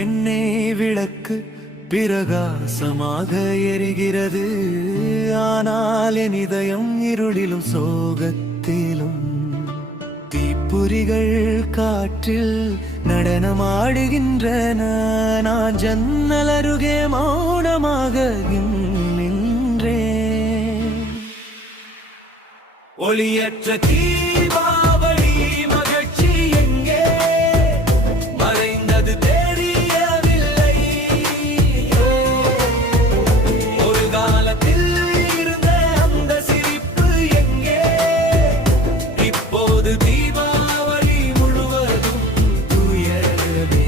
எண்ணெய் விளக்கு பிரகாசமாக எரிகிறது, ஆனால் என் இதயம் இருளிலும் சோகத்திலும். தீப்புரிகள் காற்றில் நடனமாடுகின்றன, நான் ஜன்னல் அருகே மௌனமாக நின்றேன். ஒளியற்ற தீபாவளி மகிழ்ச்சி எங்கே மறைந்தது தெரியவில்லை. ஒரு காலத்தில் இருந்த அந்த சிரிப்பு எங்கே? இப்போது தீபாவளி முழுவதும் துயரமே.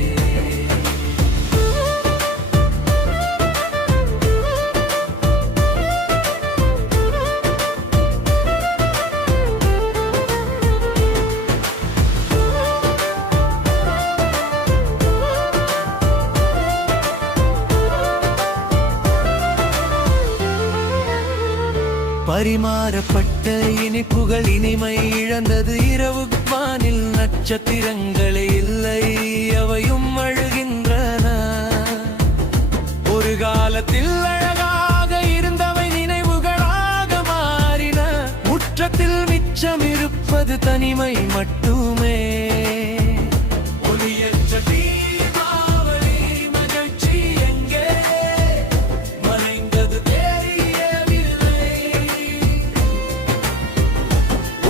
பரிமாறப்பட்ட இனிப்புகள் இனிமை இழந்தது. இரவு வானில் நட்சத்திரங்களே இல்லை, அவையும் அழுகின்றன. ஒரு காலத்தில் அழகாக இருந்தவை நினைவுகளாக மாறின. முற்றத்தில் மிச்சம் இருப்பது தனிமை மட்டுமே. ஒளியற்ற தீபாவளி மகிழ்ச்சி எங்கே மறைந்தது தெரியவில்லை.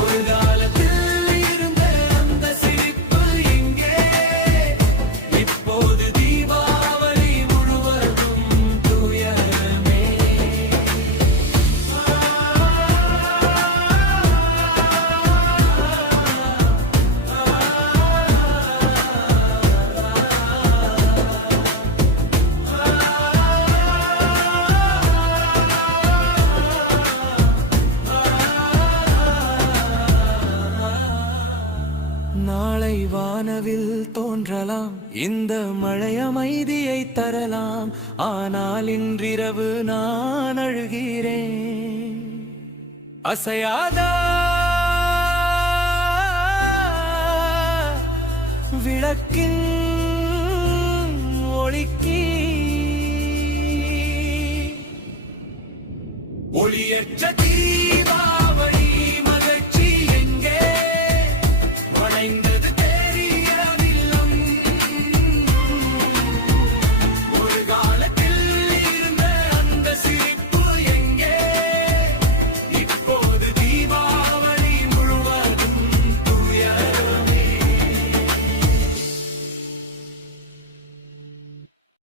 ஒரு காலத்தில் இருந்த அந்த சிரிப்பு எங்கே? இப்போது தீபாவளி முழுவதும் துயரமே. நாளை வானவில் தோன்றலாம், இந்த மழை அமைதியை தரலாம். ஆனால் இன்றிரவு நான் அழுகிறேன். அசையாத விளக்கின் ஒளிக்கு ஒளியற்ற